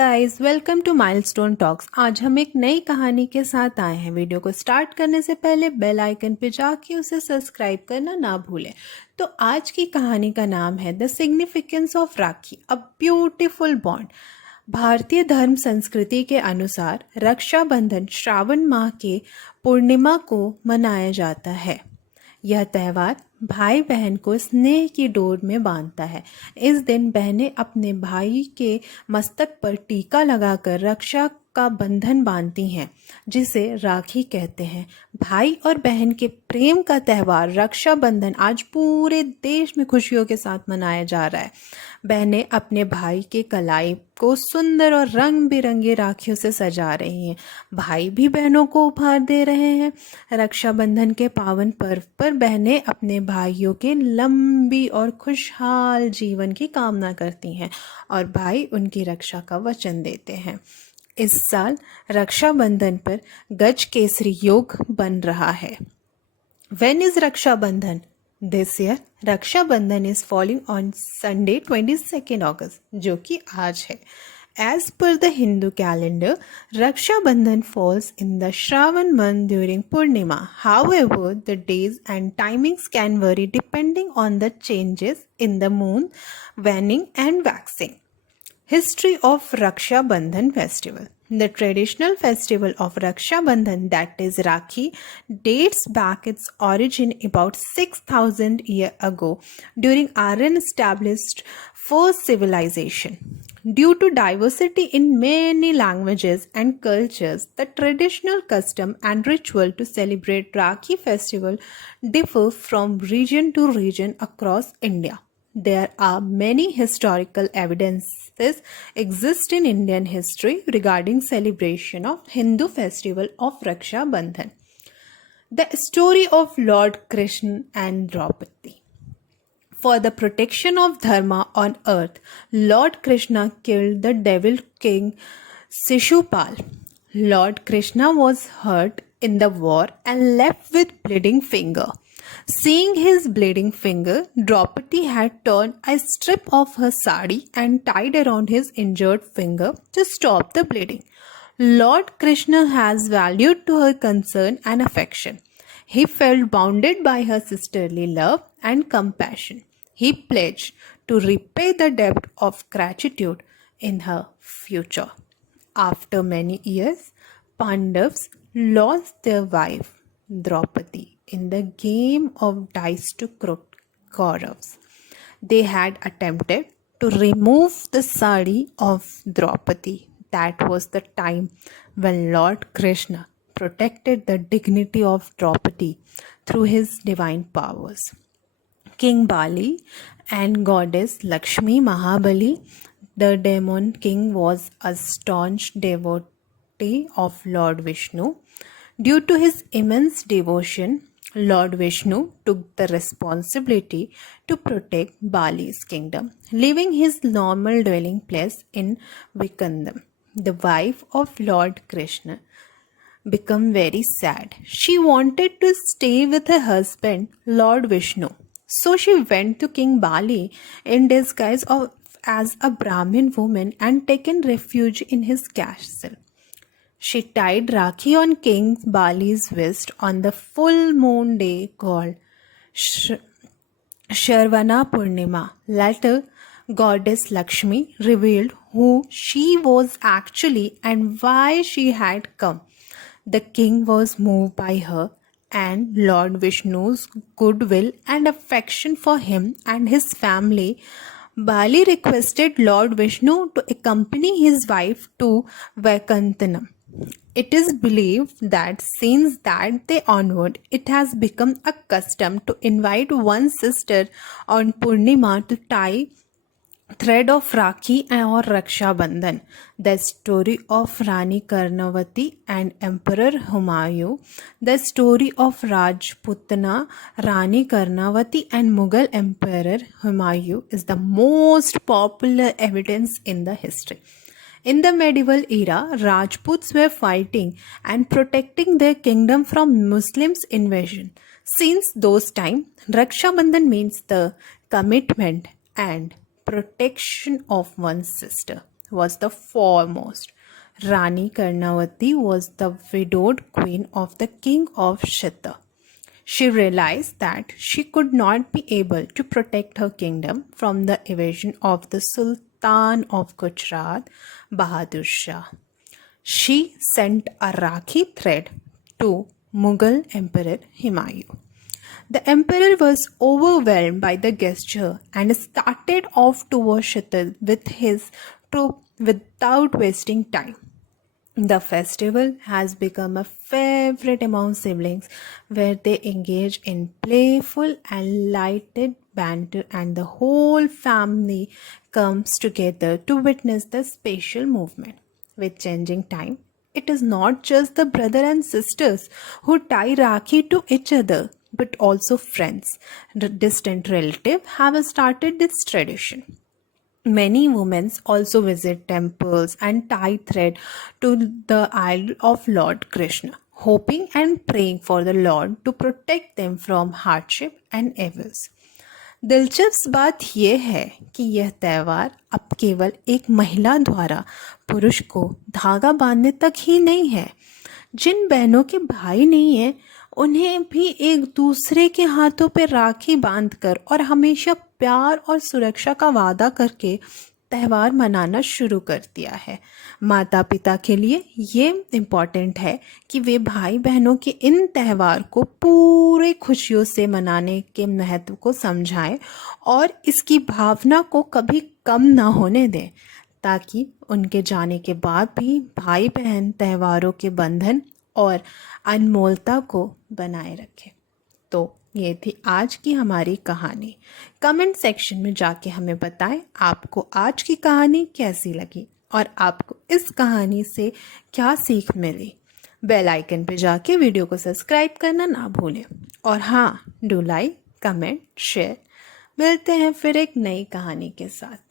Guys, welcome to Milestone Talks. आज हम एक नई कहानी के साथ आए हैं। वीडियो को स्टार्ट करने से पहले बेल आइकन पे जाके उसे सब्सक्राइब करना ना भूलें। तो आज की कहानी का नाम है the significance of rakhi, a beautiful bond. भारतीय धर्म संस्कृति के अनुसार रक्षाबंधन श्रावण माह के पूर्णिमा को मनाया जाता है। यह त्यौहार भाई बहन को स्नेह की डोर में बांधता है। इस दिन बहनें अपने भाई के मस्तक पर टीका लगाकर रक्षा का बंधन बांधती हैं, जिसे राखी कहते हैं। भाई और बहन के प्रेम का त्यौहार रक्षाबंधन आज पूरे देश में खुशियों के साथ मनाया जा रहा है। बहनें अपने भाई के कलाई को सुंदर और रंग बिरंगी राखियों से सजा रही हैं। भाई भी बहनों को उपहार दे रहे हैं। रक्षाबंधन के पावन पर्व पर बहनें अपने भाइयों के लंबी और खुशहाल जीवन की कामना करती हैं और भाई उनकी रक्षा का वचन देते हैं। इस साल रक्षाबंधन पर गज केसरी योग बन रहा है। When is Raksha Bandhan? This year, Raksha Bandhan is falling on Sunday 22nd August, जो कि आज है। As per the Hindu calendar, Raksha Bandhan falls in the Shravan month during Purnima. However, the days and timings can vary depending on the changes in the moon, waning and waxing. History of Raksha Bandhan festival. The traditional festival of Raksha Bandhan, that is Rakhi, dates back its origin about 6,000 years ago during Aryan established first civilization. Due to diversity in many languages and cultures, the traditional custom and ritual to celebrate Rakhi festival differ from region to region across India. There are many historical evidences exist in Indian history regarding celebration of Hindu festival of Raksha Bandhan. The story of Lord Krishna and Draupadi. For the protection of dharma on earth, Lord Krishna killed the devil king Shishupal. Lord Krishna was hurt in the war and left with bleeding finger. Seeing his bleeding finger, Draupadi had torn a strip of her sari and tied around his injured finger to stop the bleeding. Lord Krishna has valued to her concern and affection. He felt bounded by her sisterly love and compassion. He pledged to repay the debt of gratitude in her future. After many years, Pandavas lost their wife, Draupadi, in the game of dice to Kauravas. They had attempted to remove the sari of Draupadi. That was the time when Lord Krishna protected the dignity of Draupadi through his divine powers. King Bali and goddess Lakshmi Mahabali, the demon king, was a staunch devotee of Lord Vishnu. Due to his immense devotion, Lord Vishnu took the responsibility to protect Bali's kingdom, leaving his normal dwelling place in Vikandam. The wife of Lord Krishna became very sad. She wanted to stay with her husband, Lord Vishnu. So she went to King Bali in disguise as a Brahmin woman and taken refuge in his castle. She tied Rakhi on King Bali's wrist on the full moon day called Sharvana Purnima. Later, goddess Lakshmi revealed who she was actually and why she had come. The king was moved by her and Lord Vishnu's goodwill and affection for him and his family. Bali requested Lord Vishnu to accompany his wife to Vaikuntham. It is believed that since that day onward, it has become a custom to invite one's sister on Purnima to tie thread of Rakhi or Raksha Bandhan. The story of Rani Karnavati and Emperor Humayun, the story of Rajputana, Rani Karnavati and Mughal Emperor Humayun is the most popular evidence in the history. In the medieval era, Rajputs were fighting and protecting their kingdom from Muslims' invasion. Since those times, Raksha Bandhan means the commitment and protection of one's sister. was the foremost. Rani Karnavati was the widowed queen of the king of Shita. She realized that she could not be able to protect her kingdom from the invasion of the Sultan of Gujarat, Bahadur Shah. She sent a Rakhi thread to Mughal Emperor Humayun. The emperor was overwhelmed by the gesture and started off towards Shittal with his troop without wasting time. The festival has become a favorite among siblings where they engage in playful and lighted banter, and the whole family comes together to witness the special movement. With changing time, it is not just the brother and sisters who tie Rakhi to each other, but also friends. The distant relatives have started this tradition. Many women also visit temples and tie thread to the idol of Lord Krishna, hoping and praying for the Lord to protect them from hardship and evils. दिलचस्प बात यह है कि यह त्यौहार अब केवल एक महिला द्वारा पुरुष को धागा बांधने तक ही नहीं है। जिन बहनों के भाई नहीं हैं, उन्हें भी एक दूसरे के हाथों पर राखी बांधकर और हमेशा प्यार और सुरक्षा का वादा करके त्यौहार मनाना शुरू कर दिया है। माता पिता के लिए ये इम्पॉर्टेंट है कि वे भाई बहनों के इन त्यौहार को पूरे खुशियों से मनाने के महत्व को समझाएं और इसकी भावना को कभी कम ना होने दें, ताकि उनके जाने के बाद भी भाई बहन त्योहारों के बंधन और अनमोलता को बनाए रखें। तो ये थी आज की हमारी कहानी। कमेंट सेक्शन में जाके हमें बताएं आपको आज की कहानी कैसी लगी और आपको इस कहानी से क्या सीख मिली। बेल आइकन पे जाके वीडियो को सब्सक्राइब करना ना भूलें और हाँ, डू लाइक, कमेंट, शेयर। मिलते हैं फिर एक नई कहानी के साथ।